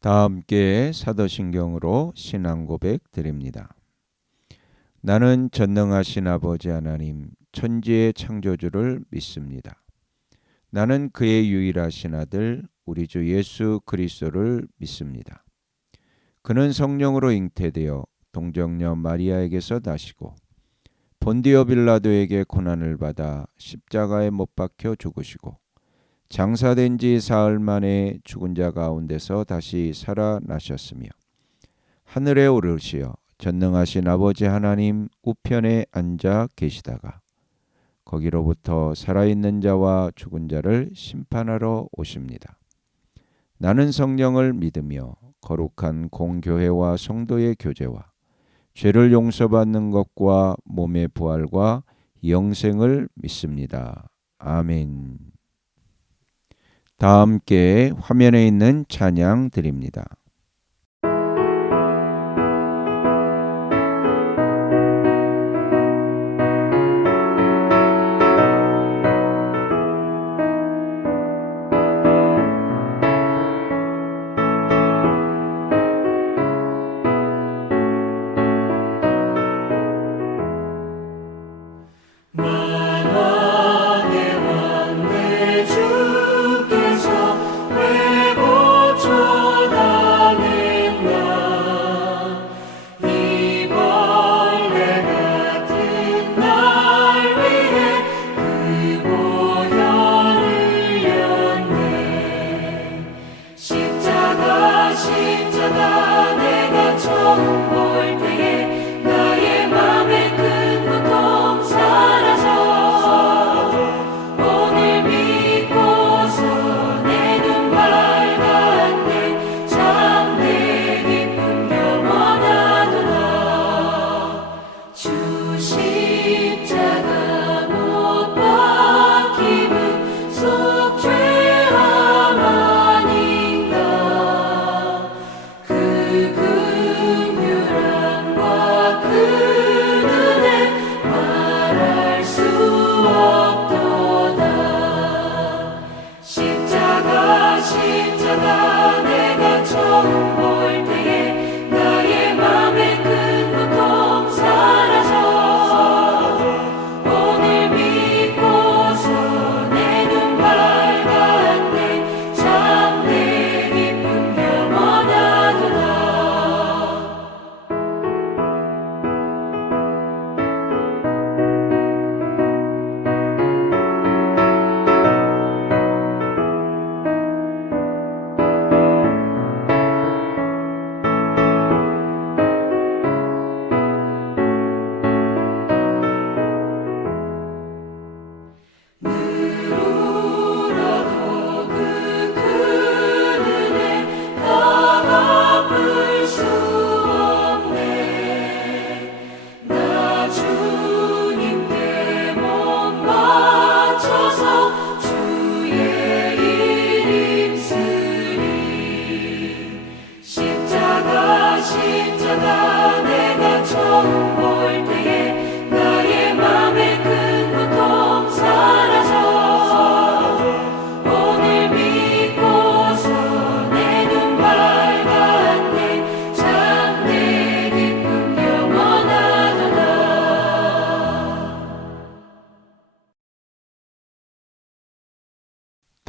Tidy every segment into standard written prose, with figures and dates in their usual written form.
다 함께 사도신경으로 신앙 고백 드립니다. 나는 전능하신 아버지 하나님 천지의 창조주를 믿습니다. 나는 그의 유일하신 아들 우리 주 예수 그리스도를 믿습니다. 그는 성령으로 잉태되어 동정녀 마리아에게서 나시고 본디오 빌라도에게 고난을 받아 십자가에 못 박혀 죽으시고 장사된 지 사흘 만에 죽은 자 가운데서 다시 살아나셨으며 하늘에 오르시어 전능하신 아버지 하나님 우편에 앉아 계시다가 거기로부터 살아있는 자와 죽은 자를 심판하러 오십니다. 나는 성령을 믿으며 거룩한 공교회와 성도의 교제와 죄를 용서받는 것과 몸의 부활과 영생을 믿습니다. 아멘. 다 함께 화면에 있는 찬양 드립니다.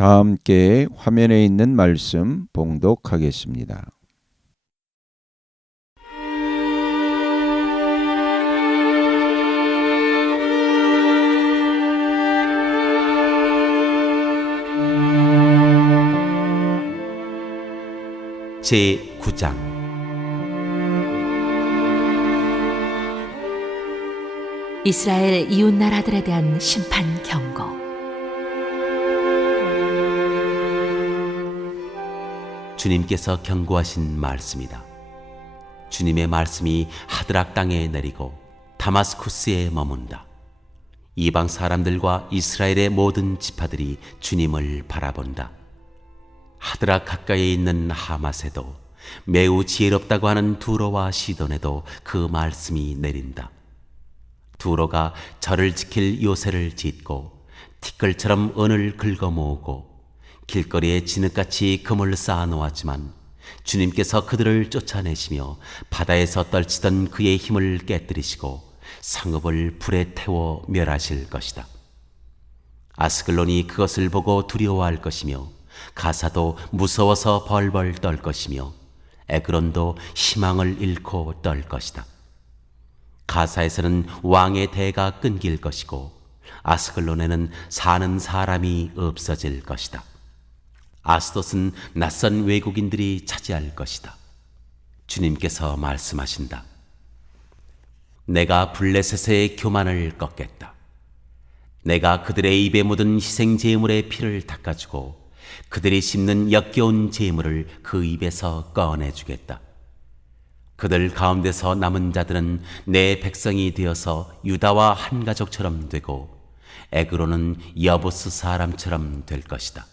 다 함께 화면에 있는 말씀 봉독하겠습니다. 제9장 이스라엘 이웃나라들에 대한 심판 경고. 주님께서 경고하신 말씀이다. 주님의 말씀이 하드락 땅에 내리고 다마스쿠스에 머문다. 이방 사람들과 이스라엘의 모든 지파들이 주님을 바라본다. 하드락 가까이에 있는 하맛에도 매우 지혜롭다고 하는 두로와 시돈에도 그 말씀이 내린다. 두로가 절을 지킬 요새를 짓고 티끌처럼 은을 긁어 모으고 길거리에 진흙같이 금을 쌓아 놓았지만 주님께서 그들을 쫓아내시며 바다에서 떨치던 그의 힘을 깨뜨리시고 상읍을 불에 태워 멸하실 것이다. 아스글론이 그것을 보고 두려워할 것이며 가사도 무서워서 벌벌 떨 것이며 에그론도 희망을 잃고 떨 것이다. 가사에서는 왕의 대가 끊길 것이고 아스글론에는 사는 사람이 없어질 것이다. 아스돗은 낯선 외국인들이 차지할 것이다. 주님께서 말씀하신다. 내가 블레셋의 교만을 꺾겠다. 내가 그들의 입에 묻은 희생 제물의 피를 닦아주고 그들이 씹는 역겨운 제물을 그 입에서 꺼내주겠다. 그들 가운데서 남은 자들은 내 백성이 되어서 유다와 한 가족처럼 되고 에그로는 여부스 사람처럼 될 것이다.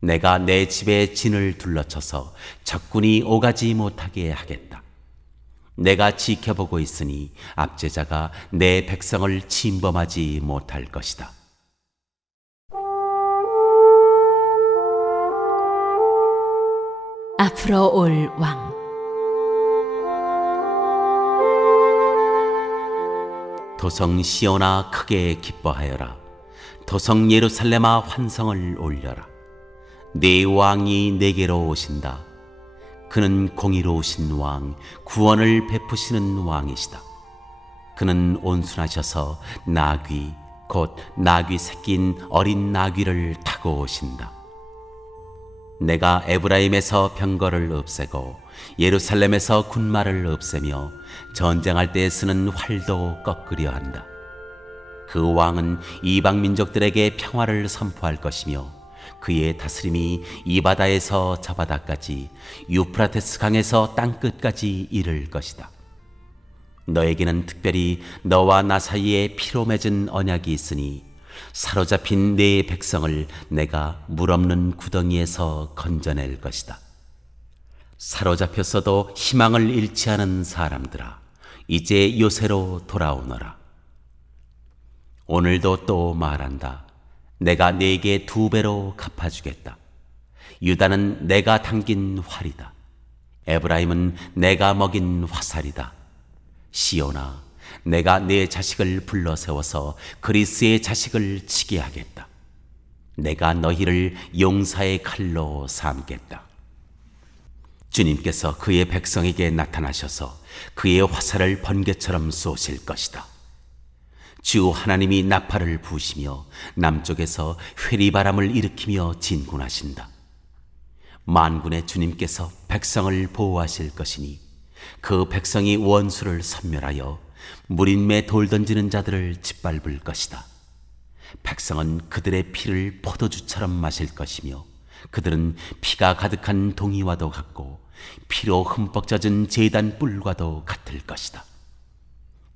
내가 내 집에 진을 둘러쳐서 적군이 오가지 못하게 하겠다. 내가 지켜보고 있으니 압제자가 내 백성을 침범하지 못할 것이다. 앞으로 올 왕. 도성 시온아 크게 기뻐하여라. 도성 예루살렘아 환성을 올려라. 네 왕이 내게로 오신다. 그는 공의로우신 왕, 구원을 베푸시는 왕이시다. 그는 온순하셔서 나귀, 곧 나귀 새끼인 어린 나귀를 타고 오신다. 내가 에브라임에서 병거를 없애고 예루살렘에서 군마를 없애며 전쟁할 때 쓰는 활도 꺾으려 한다. 그 왕은 이방 민족들에게 평화를 선포할 것이며 그의 다스림이 이 바다에서 저 바다까지 유프라테스 강에서 땅끝까지 이를 것이다. 너에게는 특별히 너와 나 사이에 피로 맺은 언약이 있으니 사로잡힌 네 백성을 내가 물 없는 구덩이에서 건져낼 것이다. 사로잡혔어도 희망을 잃지 않은 사람들아, 이제 요새로 돌아오너라. 오늘도 또 말한다. 내가 네게 2배로 갚아주겠다. 유다는 내가 당긴 활이다. 에브라임은 내가 먹인 화살이다. 시온아, 내가 네 자식을 불러 세워서 그리스의 자식을 치게 하겠다. 내가 너희를 용사의 칼로 삼겠다. 주님께서 그의 백성에게 나타나셔서 그의 화살을 번개처럼 쏘실 것이다. 주 하나님이 나팔을 부시며 남쪽에서 회리바람을 일으키며 진군하신다. 만군의 주님께서 백성을 보호하실 것이니 그 백성이 원수를 섬멸하여 무린매 돌 던지는 자들을 짓밟을 것이다. 백성은 그들의 피를 포도주처럼 마실 것이며 그들은 피가 가득한 동이와도 같고 피로 흠뻑 젖은 제단 뿔과도 같을 것이다.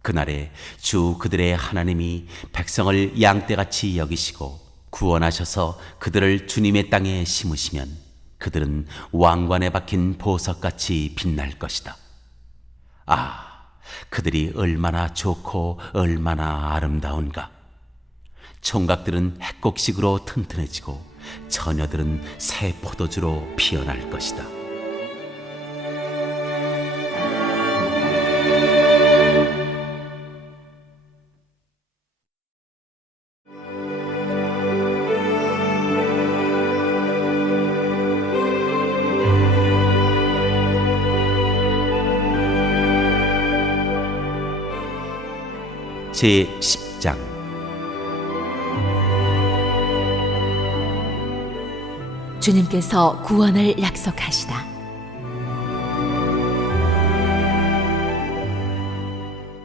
그날에 주 그들의 하나님이 백성을 양떼같이 여기시고 구원하셔서 그들을 주님의 땅에 심으시면 그들은 왕관에 박힌 보석같이 빛날 것이다. 아, 그들이 얼마나 좋고 얼마나 아름다운가. 총각들은 핵곡식으로 튼튼해지고 처녀들은 새 포도주로 피어날 것이다. 제10장 주님께서 구원을 약속하시다.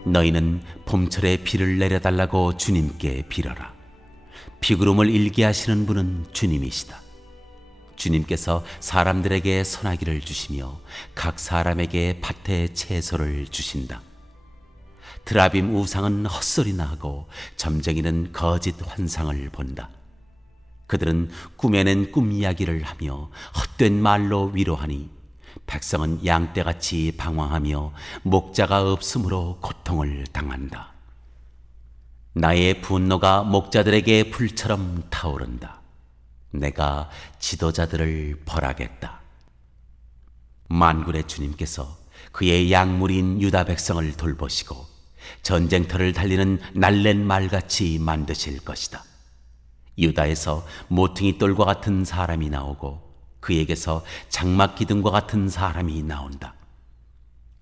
너희는 봄철에 비를 내려달라고 주님께 빌어라. 비구름을 일게 하시는 분은 주님이시다. 주님께서 사람들에게 소나기를 주시며 각 사람에게 밭에 채소를 주신다. 드라빔 우상은 헛소리나 하고 점쟁이는 거짓 환상을 본다. 그들은 꿈에는 꿈 이야기를 하며 헛된 말로 위로하니 백성은 양떼같이 방황하며 목자가 없으므로 고통을 당한다. 나의 분노가 목자들에게 불처럼 타오른다. 내가 지도자들을 벌하겠다. 만군의 주님께서 그의 약물인 유다 백성을 돌보시고 전쟁터를 달리는 날랜 말같이 만드실 것이다. 유다에서 모퉁이 돌과 같은 사람이 나오고 그에게서 장막 기둥과 같은 사람이 나온다.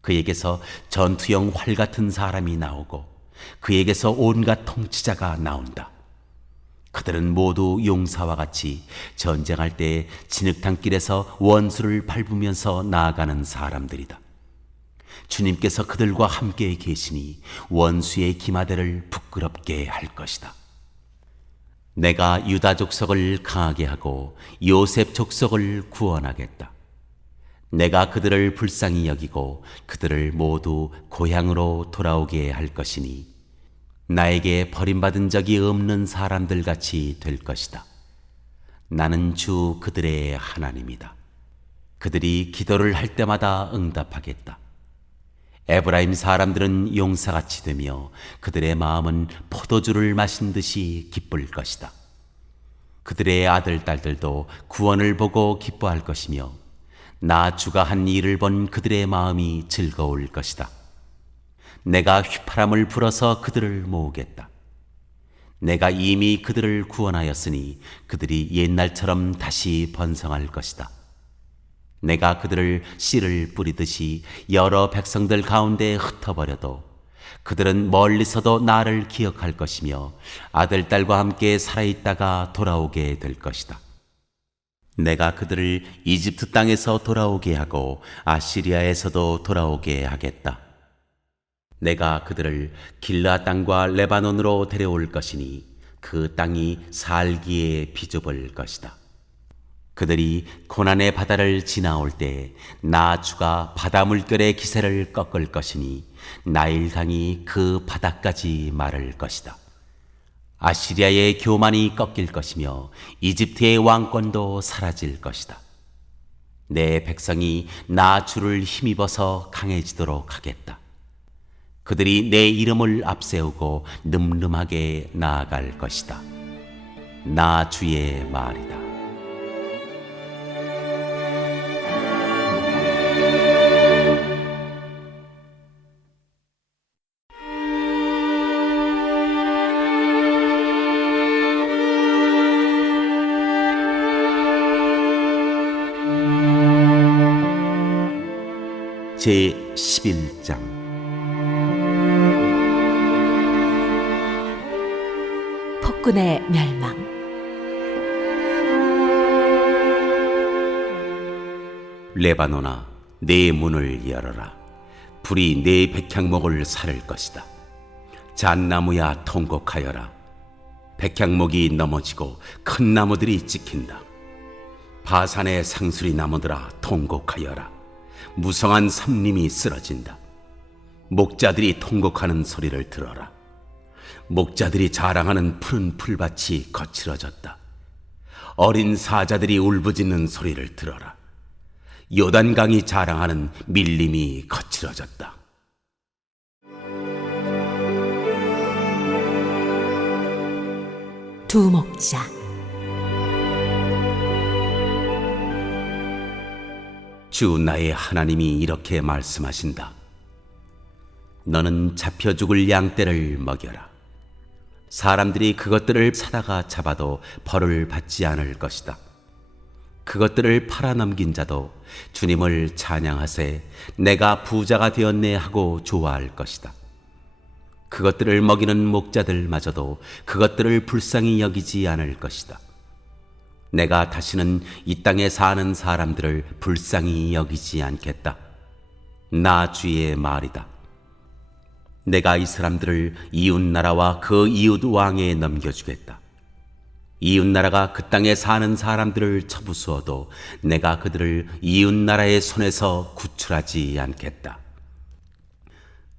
그에게서 전투용 활 같은 사람이 나오고 그에게서 온갖 통치자가 나온다. 그들은 모두 용사와 같이 전쟁할 때 진흙탕길에서 원수를 밟으면서 나아가는 사람들이다. 주님께서 그들과 함께 계시니 원수의 기마대를 부끄럽게 할 것이다. 내가 유다 족속을 강하게 하고 요셉 족속을 구원하겠다. 내가 그들을 불쌍히 여기고 그들을 모두 고향으로 돌아오게 할 것이니 나에게 버림받은 적이 없는 사람들 같이 될 것이다. 나는 주 그들의 하나님이다. 그들이 기도를 할 때마다 응답하겠다. 에브라임 사람들은 용사같이 되며 그들의 마음은 포도주를 마신 듯이 기쁠 것이다. 그들의 아들, 딸들도 구원을 보고 기뻐할 것이며 나 주가 한 일을 본 그들의 마음이 즐거울 것이다. 내가 휘파람을 불어서 그들을 모으겠다. 내가 이미 그들을 구원하였으니 그들이 옛날처럼 다시 번성할 것이다. 내가 그들을 씨를 뿌리듯이 여러 백성들 가운데 흩어버려도 그들은 멀리서도 나를 기억할 것이며 아들, 딸과 함께 살아있다가 돌아오게 될 것이다. 내가 그들을 이집트 땅에서 돌아오게 하고 아시리아에서도 돌아오게 하겠다. 내가 그들을 길라 땅과 레바논으로 데려올 것이니 그 땅이 살기에 비좁을 것이다. 그들이 고난의 바다를 지나올 때 나 주가 바다 물결의 기세를 꺾을 것이니 나일강이 그 바다까지 마를 것이다. 아시리아의 교만이 꺾일 것이며 이집트의 왕권도 사라질 것이다. 내 백성이 나 주를 힘입어서 강해지도록 하겠다. 그들이 내 이름을 앞세우고 늠름하게 나아갈 것이다. 나 주의 말이다. 제 11장 폭군의 멸망. 레바논아, 내 문을 열어라. 불이 내 백향목을 사를 것이다. 잣나무야, 통곡하여라. 백향목이 넘어지고 큰 나무들이 찍힌다. 바산의 상수리 나무들아, 통곡하여라. 무성한 삼림이 쓰러진다. 목자들이 통곡하는 소리를 들어라. 목자들이 자랑하는 푸른 풀밭이 거칠어졌다. 어린 사자들이 울부짖는 소리를 들어라. 요단강이 자랑하는 밀림이 거칠어졌다. 두 목자. 주 나의 하나님이 이렇게 말씀하신다. 너는 잡혀 죽을 양떼를 먹여라. 사람들이 그것들을 사다가 잡아도 벌을 받지 않을 것이다. 그것들을 팔아넘긴 자도 주님을 찬양하세 내가 부자가 되었네 하고 좋아할 것이다. 그것들을 먹이는 목자들마저도 그것들을 불쌍히 여기지 않을 것이다. 내가 다시는 이 땅에 사는 사람들을 불쌍히 여기지 않겠다. 나 주의 말이다. 내가 이 사람들을 이웃나라와 그 이웃 왕에 넘겨주겠다. 이웃나라가 그 땅에 사는 사람들을 쳐부수어도 내가 그들을 이웃나라의 손에서 구출하지 않겠다.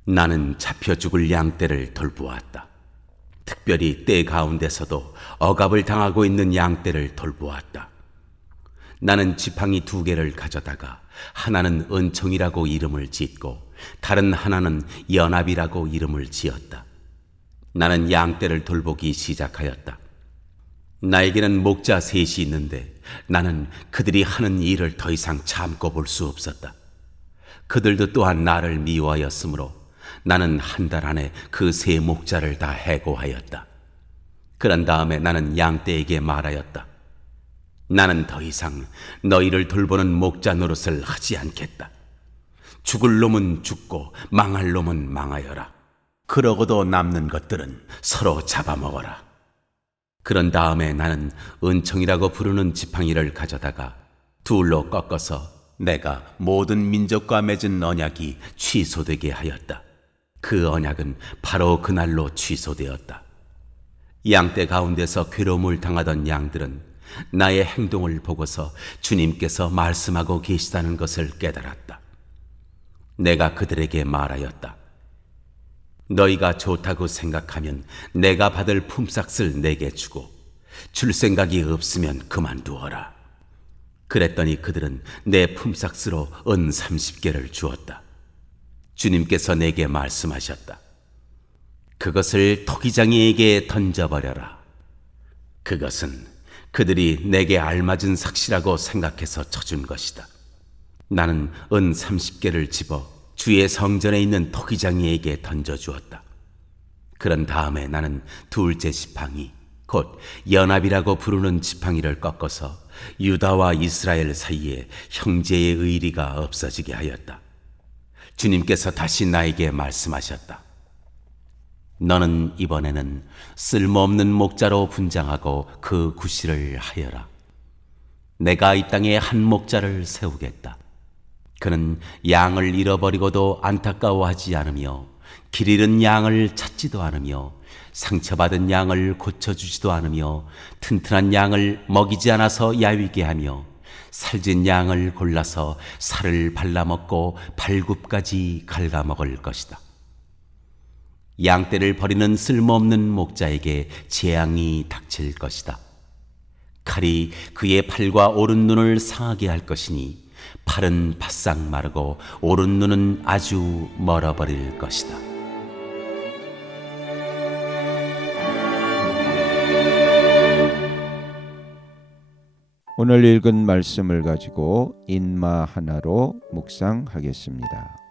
나는 잡혀 죽을 양떼를 돌보았다. 특별히 때 가운데서도 억압을 당하고 있는 양떼를 돌보았다. 나는 지팡이 2개를 가져다가 하나는 은총이라고 이름을 짓고 다른 하나는 연합이라고 이름을 지었다. 나는 양떼를 돌보기 시작하였다. 나에게는 목자 3이 있는데 나는 그들이 하는 일을 더 이상 참고 볼 수 없었다. 그들도 또한 나를 미워하였으므로 나는 한 달 안에 그 세 목자를 다 해고하였다. 그런 다음에 나는 양떼에게 말하였다. 나는 더 이상 너희를 돌보는 목자 노릇을 하지 않겠다. 죽을 놈은 죽고 망할 놈은 망하여라. 그러고도 남는 것들은 서로 잡아먹어라. 그런 다음에 나는 은총이라고 부르는 지팡이를 가져다가 둘로 꺾어서 내가 모든 민족과 맺은 언약이 취소되게 하였다. 그 언약은 바로 그날로 취소되었다. 양떼 가운데서 괴로움을 당하던 양들은 나의 행동을 보고서 주님께서 말씀하고 계시다는 것을 깨달았다. 내가 그들에게 말하였다. 너희가 좋다고 생각하면 내가 받을 품삯을 내게 주고 줄 생각이 없으면 그만두어라. 그랬더니 그들은 내 품삯으로 은 30개를 주었다. 주님께서 내게 말씀하셨다. 그것을 토기장이에게 던져버려라. 그것은 그들이 내게 알맞은 삭시라고 생각해서 쳐준 것이다. 나는 은 30개를 집어 주의 성전에 있는 토기장이에게 던져주었다. 그런 다음에 나는 둘째 지팡이, 곧 연합이라고 부르는 지팡이를 꺾어서 유다와 이스라엘 사이에 형제의 의리가 없어지게 하였다. 주님께서 다시 나에게 말씀하셨다. 너는 이번에는 쓸모없는 목자로 분장하고 그 구실을 하여라. 내가 이 땅에 한 목자를 세우겠다. 그는 양을 잃어버리고도 안타까워하지 않으며 길 잃은 양을 찾지도 않으며 상처받은 양을 고쳐주지도 않으며 튼튼한 양을 먹이지 않아서 야위게 하며 살찐 양을 골라서 살을 발라먹고 발굽까지 갉아먹을 것이다. 양떼를 버리는 쓸모없는 목자에게 재앙이 닥칠 것이다. 칼이 그의 팔과 오른 눈을 상하게 할 것이니 팔은 바싹 마르고 오른 눈은 아주 멀어버릴 것이다. 오늘 읽은 말씀을 가지고 인마 하나로 묵상하겠습니다.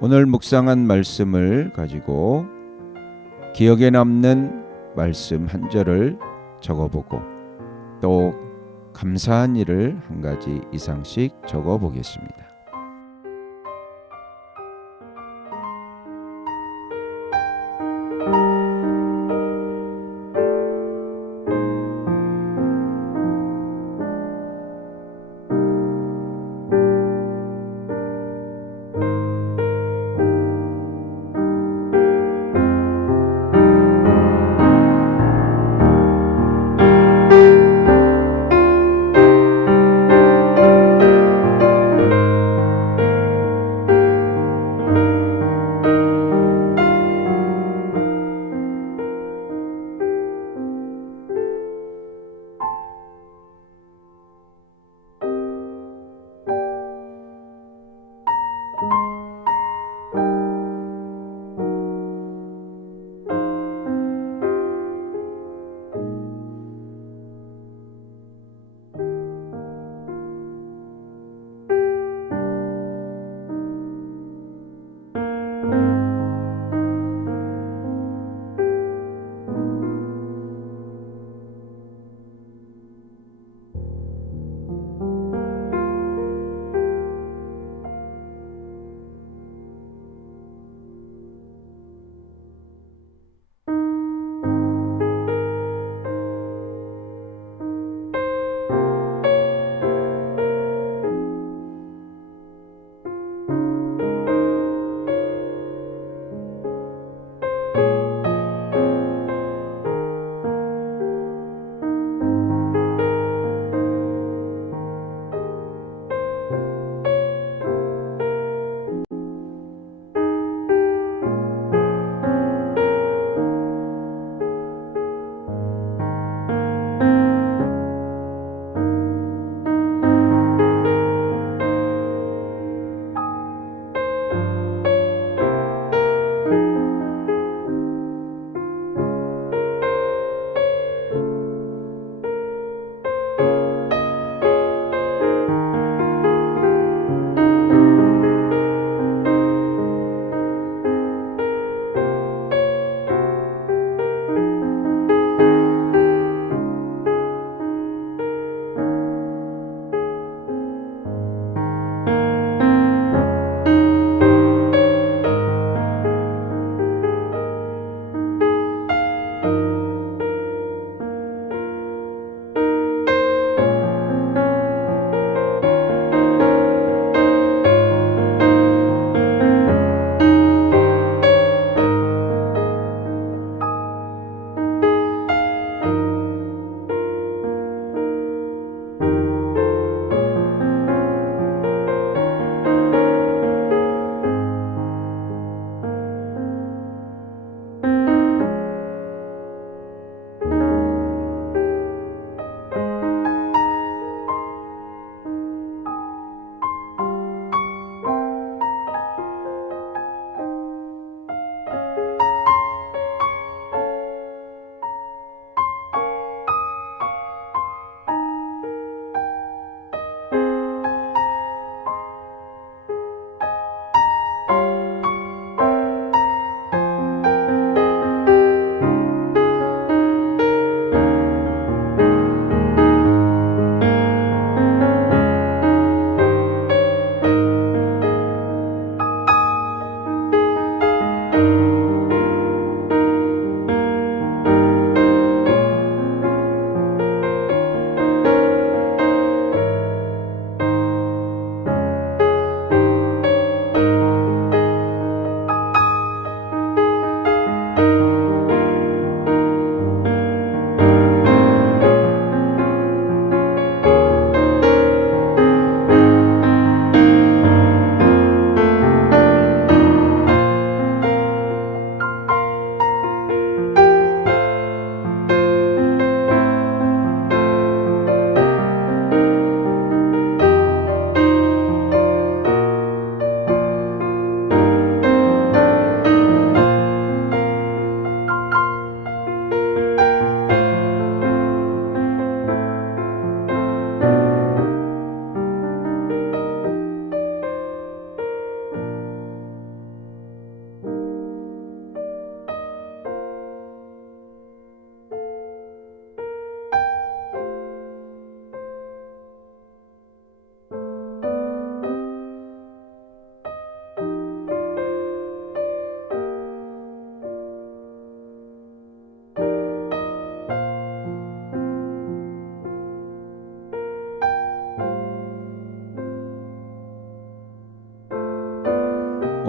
오늘 묵상한 말씀을 가지고 기억에 남는 말씀 한 절을 적어보고 또 감사한 일을 한 가지 이상씩 적어보겠습니다.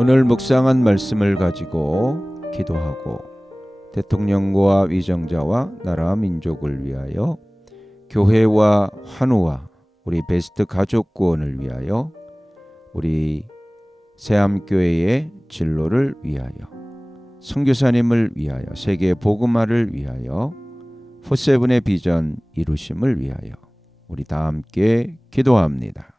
오늘 묵상한 말씀을 가지고 기도하고 대통령과 위정자와 나라 민족을 위하여 교회와 환우와 우리 베스트 가족 구원을 위하여 우리 새암교회의 진로를 위하여 선교사님을 위하여 세계 복음화를 위하여 포세븐의 비전 이루심을 위하여 우리 다 함께 기도합니다.